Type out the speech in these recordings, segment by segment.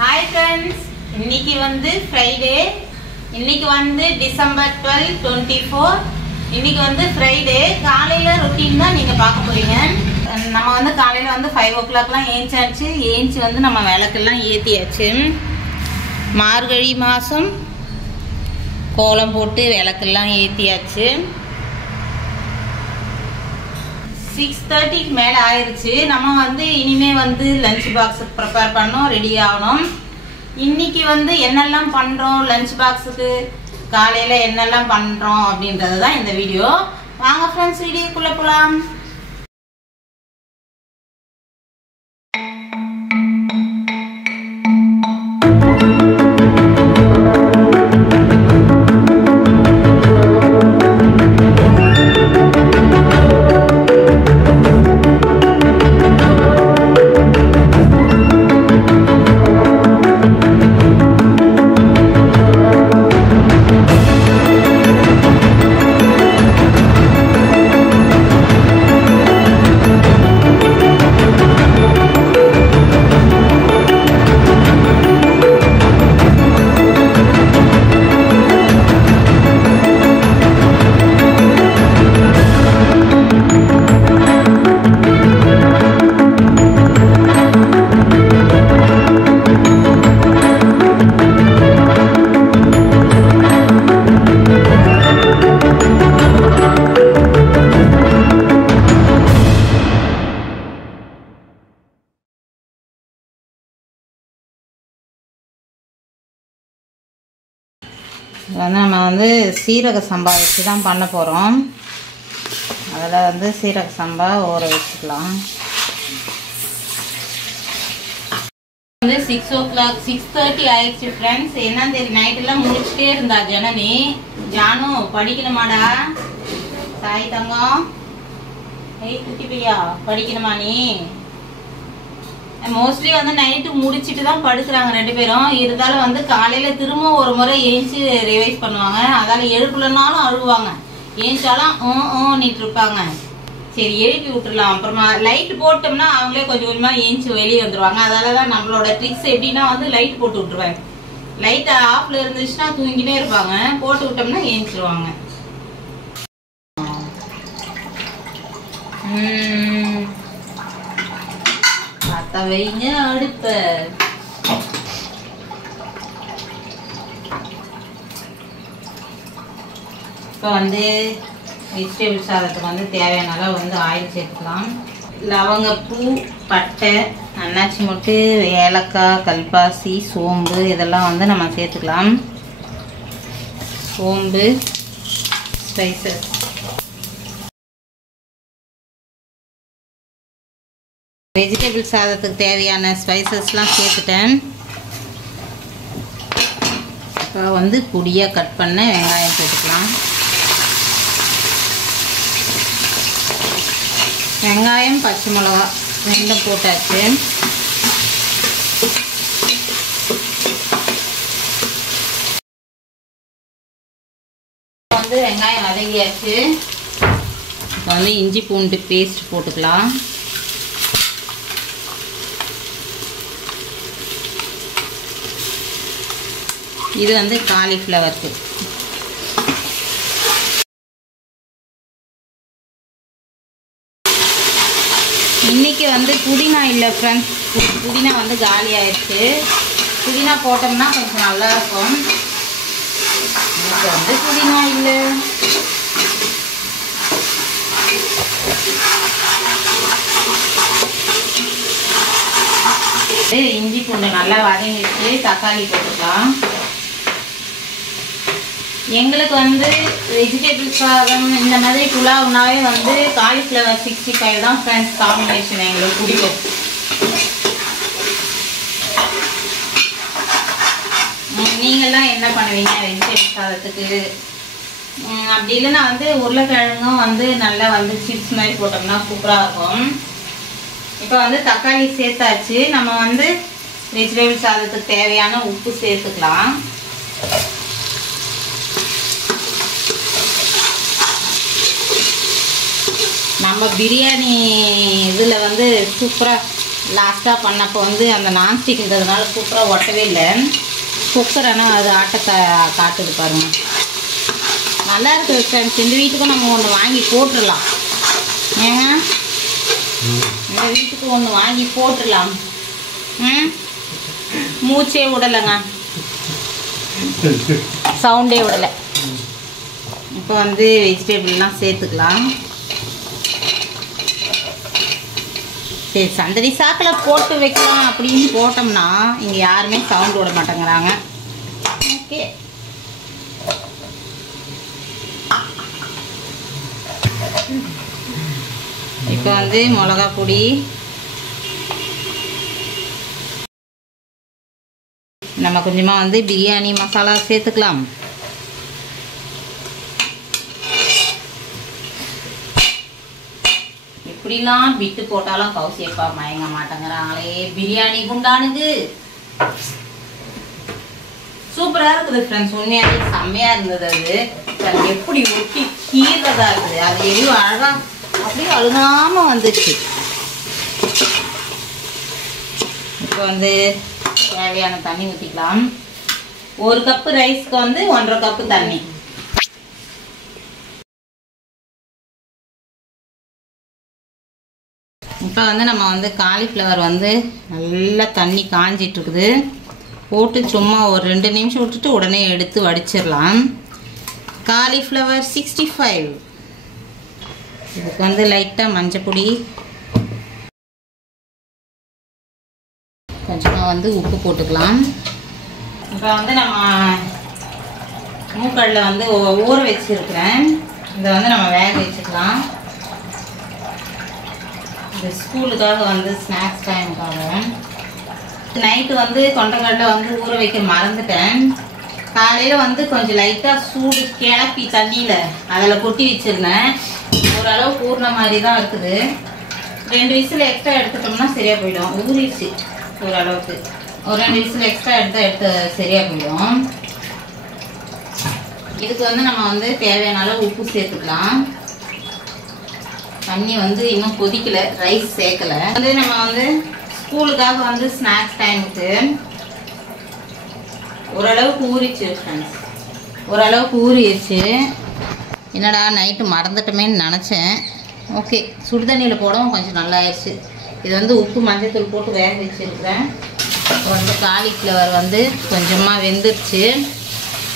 Hi friends, இன்னைக்கு வந்து Friday. இன்னைக்கு வந்து December 12, 24. இன்னைக்கு வந்து Friday. காலையில ரொட்டீன் தான் நீங்க பார்க்க போறீங்க. நம்ம வந்து காலையில வந்து 5 o'clockலாம் ஏஞ்சாச்சு. ஏஞ்சி வந்து நம்ம விளக்கெல்லாம் ஏத்தியாச்சு. மார்கழி மாசம் கோலம் போட்டு விளக்கெல்லாம் ஏத்தியாச்சு. 6:30 மேல ஆயிருச்சு. நம்ம வந்து இனிமே வந்து லஞ்ச் பாக்ஸ் ப்ரிப்பேர் பண்ணோம், ரெடி ஆகணும். இன்னைக்கு வந்து என்னெல்லாம் பண்றோம், லஞ்ச் பாக்ஸுக்கு காலையில என்னெல்லாம் பண்றோம் அப்படின்றது தான் இந்த வீடியோ. வாங்க ஃப்ரெண்ட்ஸ், வீடியோக்குள்ள போலாம். நம்ம வந்து சீரக சம்பா வச்சு தான் பண்ண போகிறோம். அதில் வந்து சீரக சம்பா ஊற வச்சுக்கலாம். வந்து 6 o'clock 6:30 ஆயிடுச்சு ஃப்ரெண்ட்ஸ். என்ன தெரியும், நைட்டெல்லாம் முடிச்சுட்டே இருந்தா ஜனனி. ஜானு படிக்கணுமாடா? சாய் தங்கம், ஏய் குட்டி பையா, படிக்கணுமா நீ? மோஸ்ட்லி வந்து நைட்டு முடிச்சுட்டு தான் படுக்கிறாங்க ரெண்டு பேரும். இருந்தாலும் வந்து காலையில திரும்ப ஒரு முறை ஏஞ்சி ரிவைஸ் பண்ணுவாங்க. அதால எழுப்புலனாலும் அழுவாங்க, ஏஞ்சாலும் நீட்டு இருப்பாங்க. சரி எழுப்பி விட்டுடலாம். அப்புறமா லைட் போட்டோம்னா அவங்களே கொஞ்சம் கொஞ்சமா ஏஞ்சி வெளியே வந்துருவாங்க. அதாலதான் நம்மளோட ட்ரிக்ஸ் எப்படின்னா வந்து லைட் போட்டு விட்டுருவாங்க. லைட் ஆஃப்ல இருந்துச்சுன்னா தூங்கிட்டே இருப்பாங்க, போட்டு விட்டோம்னா ஏஞ்சிருவாங்க. வைங்க அடுப்ப. இப்போ வந்து வெஜிடபிள் சாதத்துக்கு வந்து தேவையான அளவு வந்து ஆயில் சேர்த்துக்கலாம். லவங்கப்பூ, பட்டை, அன்னாச்சி மொட்டு, ஏலக்காய், கல்பாசி, சோம்பு இதெல்லாம் வந்து நம்ம சேர்த்துக்கலாம். சோம்பு, ஸ்பைசஸ், வெஜிடபிள் சாதத்துக்கு தேவையான ஸ்பைசஸ்லாம் சேர்த்துட்டேன். இப்போ வந்து பொடியாக கட் பண்ண வெங்காயம் சேர்த்துக்கலாம். வெங்காயம், பச்சை மிளகா ரெண்டும் போட்டாச்சு. வந்து வெங்காயம் வதங்கியாச்சு. இப்போ வந்து இஞ்சி பூண்டு பேஸ்ட் போட்டுக்கலாம். இது வந்து காலிஃப்ளவருக்கு. இன்னைக்கு வந்து புதினா இல்லை ஃப்ரெண்ட்ஸ், புதினா வந்து காலி ஆயிடுச்சு. புதினா போட்டோம்னா கொஞ்சம் நல்லா இருக்கும். இன்னைக்கு வந்து புதினா இல்லை. இஞ்சி பூண்டு நல்லா வதங்கிட்டு தக்காளி போட்டுக்கலாம். எங்களுக்கு வந்து வெஜிடபிள் சாதம் இந்த மாதிரி புலாவுனாவே வந்து காலிஃப்ளவர் 65 தான் ஃப்ரெண்ட்ஸ் காம்பினேஷன் எங்களுக்கு பிடிக்கும். நீங்கள்லாம் என்ன பண்ணுவீங்க வெஜிடபிள் சாதத்துக்கு? அப்படி இல்லைன்னா வந்து உருளைக்கிழங்கும் வந்து நல்லா வந்து சிப்ஸ் மாதிரி போட்டோம்னா சூப்பராக இருக்கும். இப்போ வந்து தக்காளி சேர்த்தாச்சு. நம்ம வந்து வெஜிடபிள் சாதத்துக்கு தேவையான உப்பு சேர்த்துக்கலாம். நம்ம பிரியாணி இதில் வந்து சூப்பராக லாஸ்ட்டாக பண்ணப்போ வந்து அந்த நான்ஸ்டிக்ன்றதுனால சூப்பராக ஒட்டவே இல்லை. குக்கர் ஆனால் அது காட்டுது பாருங்கள். நல்லா இருக்குது ஃப்ரெண்ட்ஸ். இந்த வீட்டுக்கும் நம்ம ஒன்று வாங்கி போட்டுடலாம். ஏங்க இந்த வீட்டுக்கு ஒன்று வாங்கி போட்டுடலாம். மூச்சே விடலைங்க, சவுண்டே விடலை. இப்போ வந்து வெஜிடபிள்லாம் சேர்த்துக்கலாம். சரி, சந்தடி சாக்கில் போட்டு வைக்கலாம் அப்படின்னு போட்டோம்னா இங்கே யாருமே சவுண்ட் விட மாட்டேங்கிறாங்க. ஓகே, இப்போ வந்து மிளகா பொடி, நம்ம கொஞ்சமாக வந்து பிரியாணி மசாலா சேர்த்துக்கலாம். இப்படிலாம் விட்டு போட்டாலும் கௌசியப்பா மயங்க மாட்டேங்கிறாங்களே. பிரியாணி குண்டானுக்கு சூப்பராக இருக்குது ஃப்ரெண்ட்ஸ். உண்மையாகவே செம்மையாக இருந்தது. அது எப்படி ஒட்டி கீழதாக இருக்குது. அது எவ்வளோ அழகாக அப்படியே அழுகாமல் வந்துச்சு. இப்போ வந்து தேவையான தண்ணி ஊற்றிக்கலாம். 1 கப்பு ரைஸ்க்கு வந்து 1.5 கப்பு தண்ணி. இப்போ வந்து நம்ம வந்து காலிஃப்ளவர் வந்து நல்லா தண்ணி காஞ்சிட்டு இருக்குது. போட்டு சும்மா ஒரு 2 நிமிஷம் விட்டுட்டு உடனே எடுத்து வடிச்சிடலாம். காலிஃப்ளவர் 65. இதுக்கு வந்து லைட்டாக மஞ்சப்பொடி, கொஞ்சமாக வந்து உப்பு போட்டுக்கலாம். இப்போ வந்து நம்ம மூக்கடலை வந்து ஊற வச்சுருக்கிறேன். இதை வந்து நம்ம வேக வச்சுக்கலாம். இந்த ஸ்கூலுக்காக வந்து ஸ்நாக்ஸ் டைமுக்காக. நைட்டு வந்து கொண்டைக்கடலை வந்து ஊற வைக்க மறந்துட்டேன். காலையில் வந்து கொஞ்சம் லைட்டாக சூடு கிளப்பி தண்ணியில் அதில் கொட்டி வச்சுருந்தேன். ஓரளவு ஊறின மாதிரி தான் இருக்குது. 2 விசில் எக்ஸ்ட்ரா எடுத்துட்டோம்னா சரியாக போயிடும். ஊறிடுச்சு ஓரளவுக்கு. ஒரு 2 விசில் எக்ஸ்ட்ரா எடுத்து சரியாக போயிடும். இதுக்கு வந்து நம்ம வந்து தேவையான அளவு உப்பு சேர்த்துக்கலாம். தண்ணி வந்து இன்னும் கொதிக்கலை, ரைஸ் சேர்க்கலை. வந்து நம்ம வந்து ஸ்கூலுக்காக வந்து ஸ்நாக்ஸ் டைமுக்கு ஓரளவுக்கு ஊறிச்சு ஃப்ரெண்ட்ஸ். ஓரளவுக்கு ஊறிடுச்சு. என்னடா நைட்டு மறந்துட்டோமேன்னு நினச்சேன். ஓகே, சுடுதண்ணியில் போடவும் கொஞ்சம் நல்லா ஆயிடுச்சு. இது வந்து உப்பு மஞ்சத்தூள் போட்டு வேக வச்சுருக்கிறேன். இப்போ வந்து காலிஃப்ளவர் வந்து கொஞ்சமாக வெந்துருச்சு.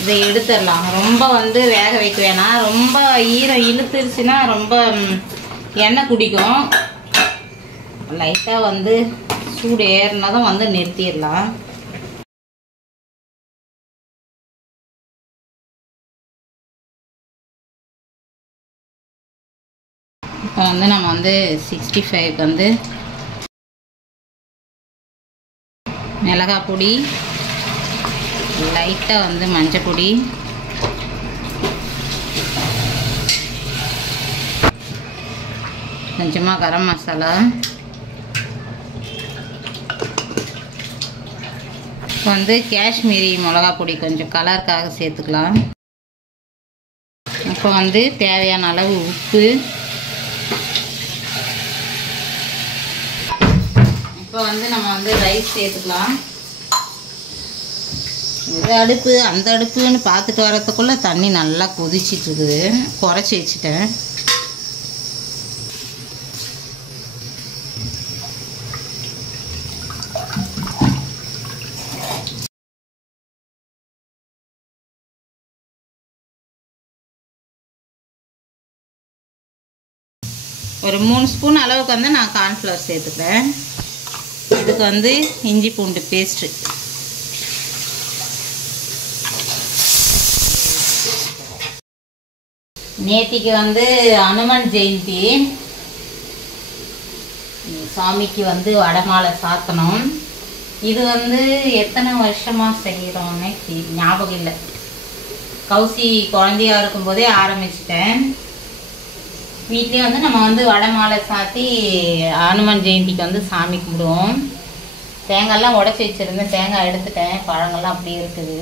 இதை எடுத்துடலாம். ரொம்ப வந்து வேக வைக்க வேணாம். ரொம்ப ஈரம் இழுத்துருச்சுன்னா ரொம்ப எண்ணெய் குடிக்கும். லைட்டாக வந்து சூடு ஏறினதும் வந்து நிறுத்திடலாம். இப்போ வந்து நம்ம வந்து 65க்கு வந்து மிளகாய் பொடி, லைட்டாக வந்து மஞ்சள் பொடி, கொஞ்சமாக கரம் மசாலா, இப்போ வந்து காஷ்மீரி மிளகா பொடி கொஞ்சம் கலருக்காக சேர்த்துக்கலாம். இப்போ வந்து தேவையான அளவு உப்பு. இப்போ வந்து நம்ம வந்து ரைஸ் சேர்த்துக்கலாம். இந்த அடுப்பு அந்த அடுப்புன்னு பார்த்துட்டு வரதுக்குள்ளே தண்ணி நல்லா கொதிச்சிட்டு இருக்குது. குறைச்சி வச்சுட்டேன். ஒரு 3 ஸ்பூன் அளவுக்கு வந்து நான் கார்ன்ஃப்ளவர் சேர்த்துக்கிறேன். இதுக்கு வந்து இஞ்சி பூண்டு பேஸ்ட்டு. நேத்திக்கு வந்து அனுமன் ஜெயந்தி, சாமிக்கு வந்து வடமாலை சாத்தணும். இது வந்து எத்தனை வருஷமாக செய்கிறோன்னே ஞாபகம் இல்லை. கௌசி குழந்தையா இருக்கும்போதே ஆரம்பிச்சிட்டேன். வீட்லேயே வந்து நம்ம வந்து வடமாலை சாத்தி அனுமன் ஜெயந்திக்கு வந்து சாமி கும்பிடுவோம். தேங்காய்லாம் உடச்சி வச்சுருந்தேன். தேங்காய் எடுத்துட்டேன். பழங்கள்லாம் அப்படியே இருக்குது.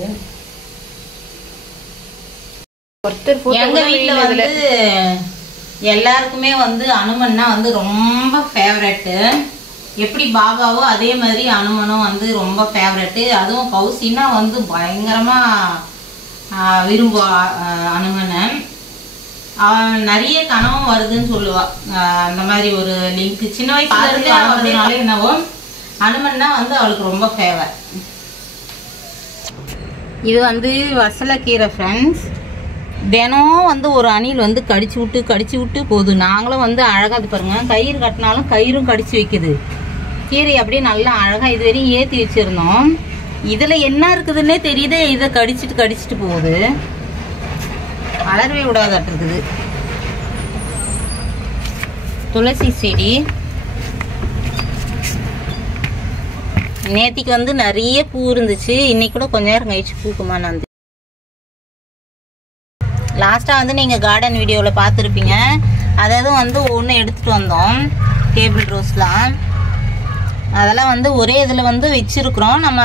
எங்க வீட்டுல வந்து எல்லாருக்குமே வந்து அனுமன்னா வந்து ரொம்ப ஃபேவரட்டு. எப்படி பாபாவோ அதே மாதிரி அனுமனும் வந்து ரொம்ப ஃபேவரெட்டு. அதுவும் கௌசின்னா வந்து பயங்கரமாக விரும்புவா அனுமனை. அவன் நிறைய கனவும் வருதுன்னு சொல்லுவா. அந்த மாதிரி ஒரு லிங்க் சின்ன வயசுல இருந்து வளர்ந்ததுனால என்னவோ அனுமன்னா வந்து அவளுக்கு ரொம்ப ஃபேவர். இது வந்து வசலக்கீரை ஃப்ரெண்ட்ஸ். தினம் வந்து ஒரு அணில் வந்து கடிச்சு விட்டு போகுது. நாங்களும் வந்து அழகாக இது பாருங்க, கயிறு கட்டினாலும் கயிறும் கடிச்சு வைக்குது. கீரை அப்படியே நல்லா அழகாக இது வரையும் ஏற்றி வச்சுருந்தோம். இதில் என்ன இருக்குதுன்னே தெரியுது. இதை கடிச்சிட்டு போகுது. வளரவே விடாதட்டு இருக்குது. துளசி செடி நேத்திக்கு வந்து நிறைய பூ இருந்துச்சு. இன்னைக்கு கூட கொஞ்ச நேரம் கழிச்சு பூக்குமா நான் லாஸ்ட்டாக வந்து நீங்கள் கார்டன் வீடியோவில் பார்த்துருப்பீங்க. அதாவது வந்து ஒன்று எடுத்துகிட்டு வந்தோம் டேபிள் ரோஸ்லாம். அதெல்லாம் வந்து ஒரே இதில் வந்து வச்சுருக்குறோம். நம்ம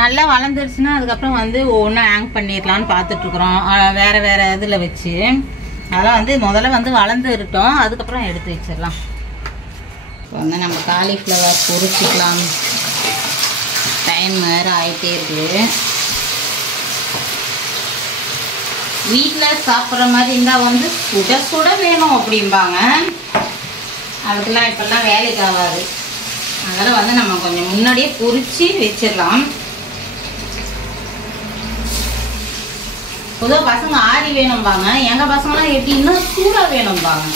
நல்லா வளர்ந்துருச்சுன்னா அதுக்கப்புறம் வந்து ஒவ்வொன்றும் ஹேங் பண்ணிடலான்னு பார்த்துட்ருக்குறோம் வேறு வேறு இதில் வச்சு. அதெல்லாம் வந்து முதல்ல வந்து வளர்ந்துருட்டோம், அதுக்கப்புறம் எடுத்து வச்சிடலாம். இப்போ வந்து நம்ம காலிஃப்ளவர் பொரிச்சிக்கலாம். டைம் வேறு ஆகிட்டே இருக்குது. வீட்டில் சாப்பிட்ற மாதிரி இருந்தால் வந்து சுட சுட வேணும் அப்படிம்பாங்க. அதுக்கெல்லாம் இப்போல்லாம் வேலைக்கு ஆகாது. அதனால் வந்து நம்ம கொஞ்சம் முன்னாடியே பொரிச்சு வச்சிடலாம். பொதுவாக பசங்க ஆறி வேணும்பாங்க. எங்கள் பசங்களாம் எப்படி இன்னும் சூடாக வேணும்பாங்க.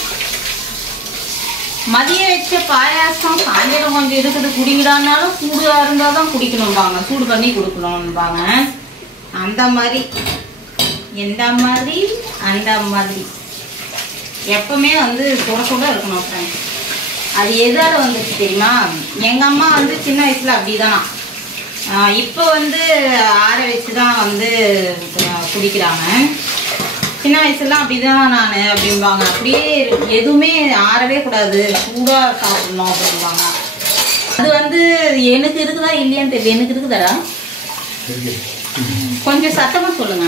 மதியம் வச்ச பாயாசம் சாயந்தரம் கொஞ்சம் இருக்குது குடிக்கிறான்னாலும் சூடாக இருந்தால் தான் குடிக்கணும்பாங்க, சூடு பண்ணி கொடுக்கணும்பாங்க. அந்த மாதிரி எந்த மாதிரி அந்த மாதிரி எப்பவுமே வந்து சுட சுட இருக்கணும் ஃப்ரெண்ட்ஸ். அது எதால் வந்துச்சு தெரியுமா? எங்கள் அம்மா வந்து சின்ன வயசில் அப்படி தானா. இப்போ வந்து ஆற வச்சு தான் வந்து குடிக்கிறாங்க. சின்ன வயசுலாம் அப்படிதான் நான் அப்படிம்பாங்க. அப்படியே எதுவுமே ஆறவே கூடாது, சூடாக சாப்பிடணும் அப்படிம்பாங்க. அது வந்து எனக்கு இருக்குதா இல்லையான்னு தெரியல. எனக்கு இருக்குதாடா? கொஞ்சம் சத்தமா சொல்லுங்க.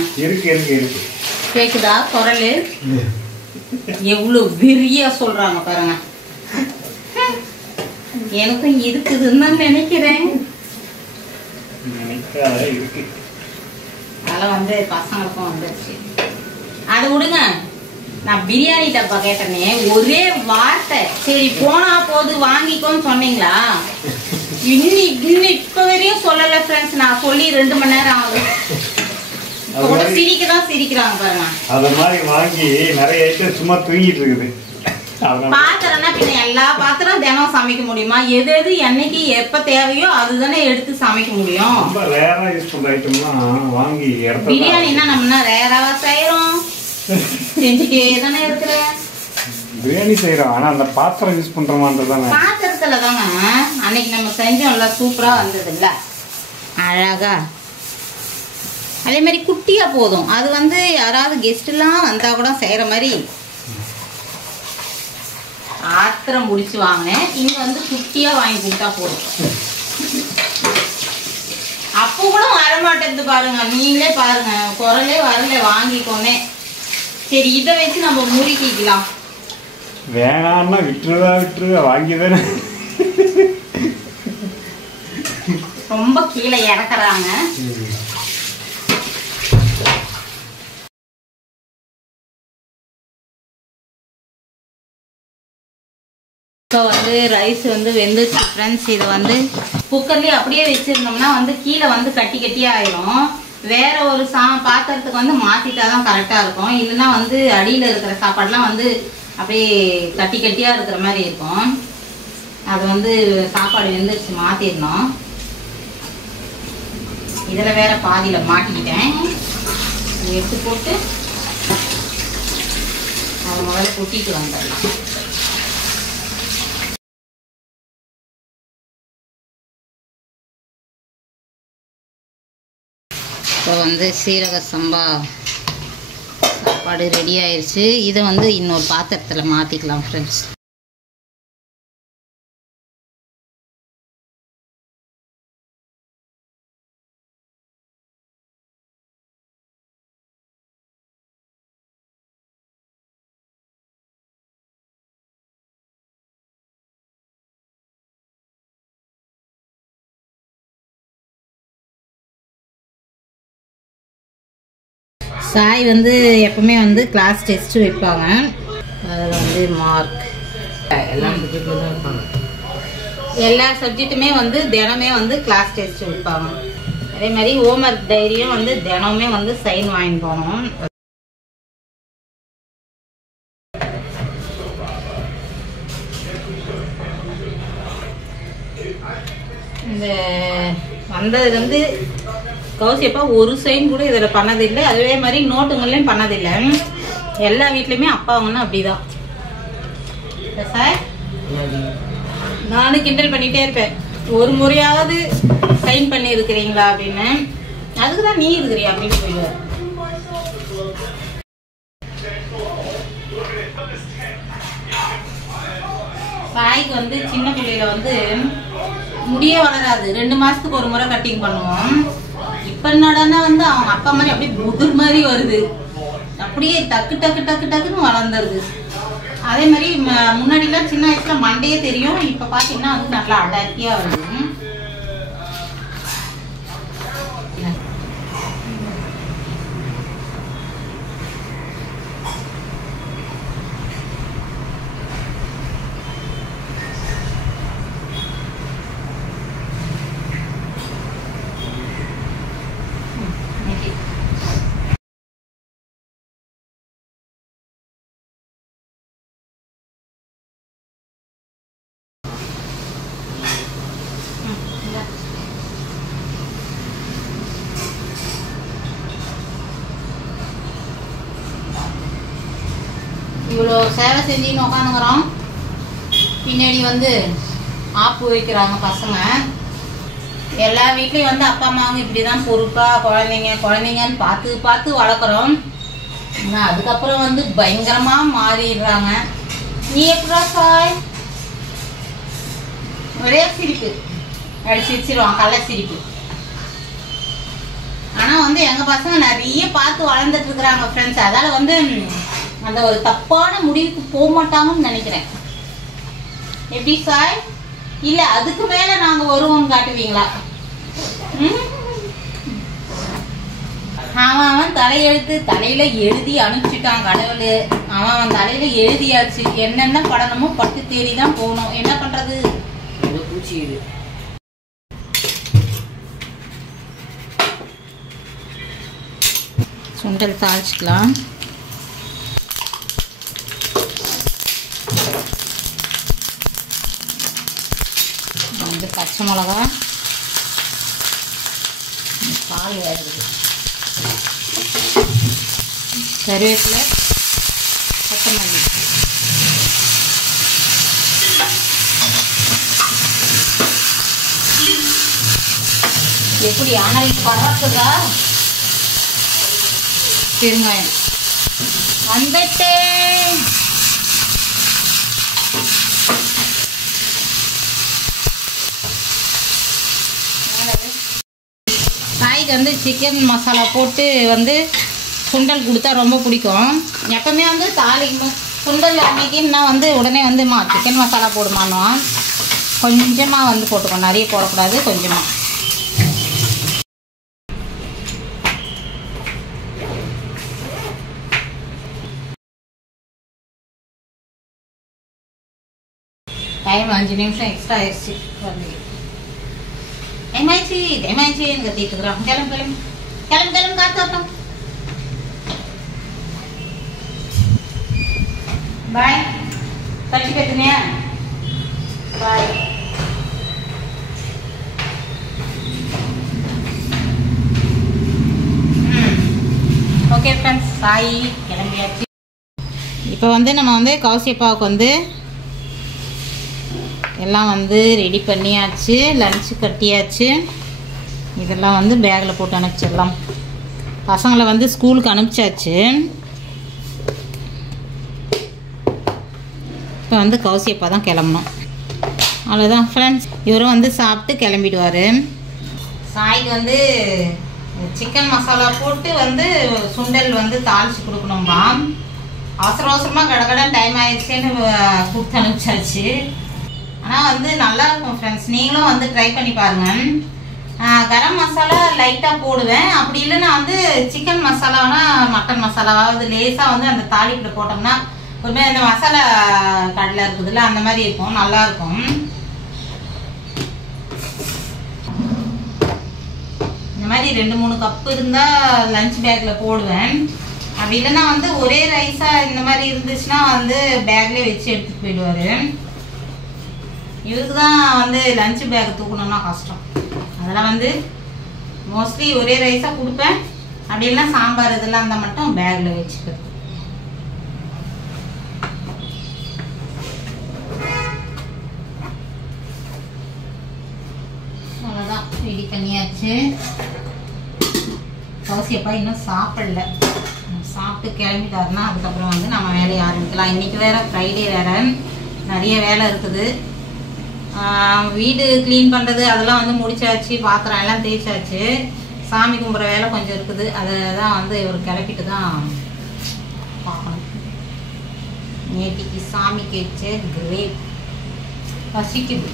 கேக்குதா குரல்? எவ்வளவு வெறியா சொல்றாங்க பாருங்க. எனக்கும் இருக்குதுன்னு தான் நினைக்கிறேன். அதெல்லாம் வந்து பசங்களுக்கும் வந்துருச்சு. அது விடுங்க, நான் பிரியாணி டப்பா கேட்டேனே ஒரே வார்த்தை, சரி போனா போது வாங்கிக்கோன்னு சொன்னீங்களா? இன்னும் இப்ப வரையும் சொல்லல ஃப்ரெண்ட்ஸ். நான் சொல்லி 2 மணி நேரம் ஆகும். சிரிக்கதான் சிரிக்கிறாங்க பாருங்க. அத மாதிரி வாங்கி நிறைய ஐட்டம் சும்மா தூங்கிட்டு இருக்குது. பாத்திரம்னா பின்ன எல்லா பாத்திரம் தினம் சமைக்க முடியுமா? எது எது என்னைக்கு எப்ப தேவையோ அதுதானே எடுத்து சமைக்க முடியும். பிரியாணின்னா நம்ம ரேராவா செய்யறோம், செஞ்சுட்டே தானே இருக்கிற. பிரியாணி செய்யறோம், ஆனா அந்த பாத்திரம் யூஸ் பண்றோமான்றதானே. பாத்திரத்துல தாங்க அன்னைக்கு நம்ம செஞ்சோம்ல, சூப்பரா வந்தது இல்ல, அழகா. அதே மாதிரி குட்டியா போதும். அது வந்து யாராவது கெஸ்ட் எல்லாம் வந்தா கூட செய்யற மாதிரி ஆத்திரம் முடிச்சு வாங்கினேன். இங்க வந்து குட்டியா வாங்கி கொடுத்தா போதும். அப்போ கூட வரமாட்டேங்குது பாருங்க, நீங்களே பாருங்க, குரலே வரல வாங்கிக்கோனே. சரி இதை வச்சு நம்ம முறுக்கிக்கலாம். வேணாம்னா விட்டுருவா வாங்கிதானே. ரொம்ப கீழே இறக்குறாங்க. இப்போ வந்து ரைஸ் வந்து வெந்துச்சு ஃப்ரெண்ட்ஸ். இதை வந்து குக்கர்லேயே அப்படியே வச்சுருந்தோம்னா வந்து கீழே வந்து கட்டி கட்டியாக ஆயிடும். வேற ஒரு பாத்திரத்துக்கு வந்து மாற்றிட்டா தான் கரெக்டாக இருக்கும். இல்லைன்னா வந்து அடியில் இருக்கிற சாப்பாடெலாம் வந்து அப்படியே கட்டி கட்டியாக இருக்கிற மாதிரி இருக்கும். அது வந்து சாப்பாடு வெந்துருச்சு, மாற்றிடணும். இதில் வேற பாதியில் மாட்டிக்கிட்டேன். எடுத்து போட்டு அதை முதல்ல கொட்டிட்டு வந்துடலாம். இப்போ வந்து சீரக சம்பா சாப்பாடு ரெடி ஆயிடுச்சு. இதை வந்து இன்னொரு பாத்திரத்தில் மாற்றிக்கலாம் ஃப்ரெண்ட்ஸ். சாய் வந்து எப்பவுமே வந்து கிளாஸ் டெஸ்ட் வைப்பாங்க. அதில் வந்து மார்க் எல்லா சப்ஜெக்ட்லையும் தான் இருப்பாங்க. எல்லா சப்ஜெக்ட்டுமே வந்து தினமே வந்து கிளாஸ் டெஸ்ட் வைப்பாங்க. அதே மாதிரி ஹோம்ஒர்க் டைரியும் வந்து தினமே வந்து சைன் வாங்கி போகணும். இந்த வந்ததுலேருந்து கௌசியப்பா ஒரு சைன் கூட இதில் பண்ணதில்லை. அதே மாதிரி நோட்டுங்கள்லையும் பண்ணதில்லை. எல்லா வீட்லேயுமே அப்பா அவங்கன்னா அப்படிதான் சார். நானும் கிண்டல் பண்ணிகிட்டே இருப்பேன், ஒரு முறையாவது சைன் பண்ணி இருக்கிறீங்களா அப்படின்னு. அதுக்கு தான் நீ இருக்கிறியா அப்படின்னு போயிடுவார். சாய்க்கு வந்து சின்ன பிள்ளையில வந்து முடியே வளராது. 2 மாசத்துக்கு ஒரு முறை கட்டிங் பண்ணுவோம். இப்ப என்னடான்னா வந்து அவங்க அப்பா மாதிரி அப்படியே புதுர் மாதிரி வருது. அப்படியே டக்கு டக்கு டக்கு டக்குன்னு வளர்ந்துருது. அதே மாதிரி முன்னாடிலாம் சின்ன வயசுல மண்டையே தெரியும். இப்ப பாத்தீங்கன்னா வந்து நல்லா அடர்த்தியா வருது. இவ்வளோ சேவை செஞ்சுன்னு உட்காந்துக்கிறோம். பின்னாடி வந்து ஆப்பு வைக்கிறாங்க பசங்க. எல்லா வீட்லேயும் வந்து அப்பா அம்மாவுங்க இப்படி தான் பொறுப்பாக குழந்தைங்கன்னு பார்த்து பார்த்து வளர்க்குறோம். ஆனால் அதுக்கப்புறம் வந்து பயங்கரமாக மாறிடுறாங்க. நீ எப்படா சாய்? ஒரே சிரிப்பு, அப்படி சிரிச்சிருவான், கள்ள சிரிப்பு. ஆனால் வந்து எங்கள் பசங்க நிறைய பார்த்து வளர்ந்துட்டு இருக்கிறாங்க ஃப்ரெண்ட்ஸ். அதால் வந்து அந்த ஒரு தப்பான முடிவுக்கு போக மாட்டாங்கன்னு நினைக்கிறேன். எப்படி சாய்? இல்லை அதுக்கு மேலே நாங்கள் வருவோம்னு காட்டுவீங்களா? அவன் தலையெழுத்து தலையில எழுதி அனுப்பிச்சுட்டான் கடவுள். அவன் தலையில எழுதியாச்சு. என்னென்ன படணுமோ பட்டு தேடி தான் போகணும். என்ன பண்றது? பூச்சி சுண்டல் தாளிச்சுக்கலாம். வந்து பச்சை மிளகா, பால் வேறுது, கருவேப்பிலை, கொத்தமல்லி. எப்படி அனல் பறக்குதா? பெருங்காயம் வந்துட்டு. சாய்க்கு வந்து சிக்கன் மசாலா போட்டு வந்து சுண்டல் கொடுத்தா ரொம்ப பிடிக்கும். எப்பவுமே வந்து சுண்டல் அன்னைக்குன்னா வந்து உடனே வந்து சிக்கன் மசாலா போடுமானோ. கொஞ்சமாக வந்து போட்டுக்கோ, நிறைய போடக்கூடாது, கொஞ்சமாக. டைம் 5 நிமிஷம் எக்ஸ்ட்ரா ஆயிடுச்சு. வந்து டைமாயிடுச்சின்னு கத்திட்டு இருக்கிறோம். கிளம்பு காத்து. பாய். தச்சு பேசுனியா? பாய். ஓகே ஃப்ரெண்ட்ஸ், சாய் கிளம்பியாச்சு. இப்போ வந்து நம்ம வந்து கௌசியப்பாவுக்கு வந்து எல்லாம் வந்து ரெடி பண்ணியாச்சு. லஞ்சு கட்டியாச்சு. இதெல்லாம் வந்து பேக்கில் போட்டு அனுப்பிச்சிடலாம். பசங்களை வந்து ஸ்கூலுக்கு அனுப்பிச்சாச்சு. இப்போ வந்து கௌசியப்பா தான் கிளம்பணும். அவ்வளோதான் ஃப்ரெண்ட்ஸ். இவரும் வந்து சாப்பிட்டு கிளம்பிடுவார். சாய்க்கு வந்து சிக்கன் மசாலா போட்டு வந்து சுண்டல் வந்து தாளித்து கொடுக்கணும்பா. அவசரமாக கடகடன் டைம் ஆயிடுச்சுன்னு கொடுத்து அனுப்பிச்சாச்சு. ஆனால் வந்து நல்லாயிருக்கும் ஃப்ரெண்ட்ஸ். நீங்களும் வந்து ட்ரை பண்ணி பாருங்கள். கரம் மசாலா லைட்டாக போடுவேன். அப்படி இல்லைன்னா வந்து சிக்கன் மசாலானா மட்டன் மசாலாவாவது லேசாக வந்து அந்த தாளிப்பில் போட்டோம்னா ஒரு மாதிரி அந்த மசாலா கடலை இருக்குதுல்ல அந்த மாதிரி இருக்கும், நல்லாயிருக்கும். இந்த மாதிரி 2-3 கப்பு இருந்தால் லஞ்ச் பேக்கில் போடுவேன். அப்படி இல்லைன்னா வந்து ஒரே ரைஸாக இந்த மாதிரி இருந்துச்சுன்னா வந்து பேக்லேயே வச்சு எடுத்துகிட்டு போயிடுவார். இவருக்கு தான் வந்து லஞ்ச் பேக் தூக்கணும்னா கஷ்டம். அதெல்லாம் வந்து மோஸ்ட்லி ஒரே ரைஸாக கொடுப்பேன். அப்படி இல்லைன்னா சாம்பார் இதெல்லாம் இருந்தால் மட்டும் பேக்கில் வச்சுக்கிறது. அவ்வளோதான், ரெடி பண்ணியாச்சு. கௌசியப்பா இன்னும் சாப்பிடல, சாப்பிட்டு கிளம்பிட்டாருன்னா அதுக்கப்புறம் வந்து நம்ம வேலையை ஆரம்பிக்கலாம். இன்றைக்கி வேறு ஃப்ரைடே வேறு, நிறைய வேலை இருக்குது. வீடு க்ளீன் பண்ணுறது அதெல்லாம் வந்து முடிச்சாச்சு, பாத்திரம் எல்லாம் தேய்ச்சாச்சு. சாமி கும்பிட்ற வேலை கொஞ்சம் இருக்குது, அதை தான் வந்து இவர் கிளப்பிட்டு தான் பார்க்கணும். நேற்றுக்கு சாமிக்கு வச்ச கிரேப் பசிக்குது.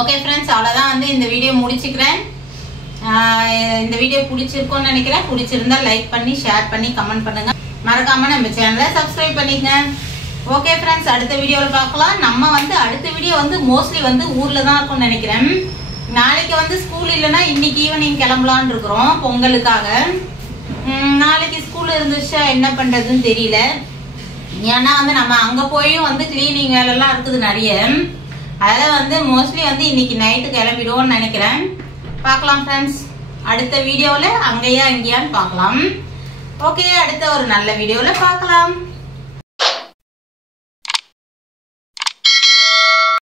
ஓகே ஃப்ரெண்ட்ஸ், அவ்வளோதான் வந்து இந்த வீடியோ முடிச்சுக்கிறேன். இந்த வீடியோ பிடிச்சிருக்கோன்னு நினைக்கிறேன். பிடிச்சிருந்தா லைக் பண்ணி ஷேர் பண்ணி கமெண்ட் பண்ணுங்க. மறக்காம நம்ம சேனலை சப்ஸ்கிரைப் பண்ணிக்கங்க. ஓகே ஃப்ரெண்ட்ஸ், அடுத்த வீடியோவில் பார்க்கலாம். நம்ம வந்து அடுத்த வீடியோ வந்து மோஸ்ட்லி வந்து ஊரில் தான் இருக்கும்னு நினைக்கிறேன். நாளைக்கு வந்து ஸ்கூல் இல்லைன்னா இன்னைக்கு ஈவினிங் கிளம்பலான்னு இருக்கிறோம் பொங்கலுக்காக. நாளைக்கு ஸ்கூல் இருந்துச்சா என்ன பண்ணுறதுன்னு தெரியல. ஏன்னா வந்து நம்ம அங்கே போயும் வந்து கிளீனிங் வேலைலாம் இருக்குது நிறைய. அதில் வந்து மோஸ்ட்லி வந்து இன்னைக்கு நைட்டு கிளம்பிடுவோம்னு நினைக்கிறேன். பார்க்கலாம் ஃப்ரெண்ட்ஸ், அடுத்த வீடியோவில் அங்கேயா இங்கேயான்னு பார்க்கலாம். ஓகே, அடுத்த ஒரு நல்ல வீடியோவில் பார்க்கலாம்.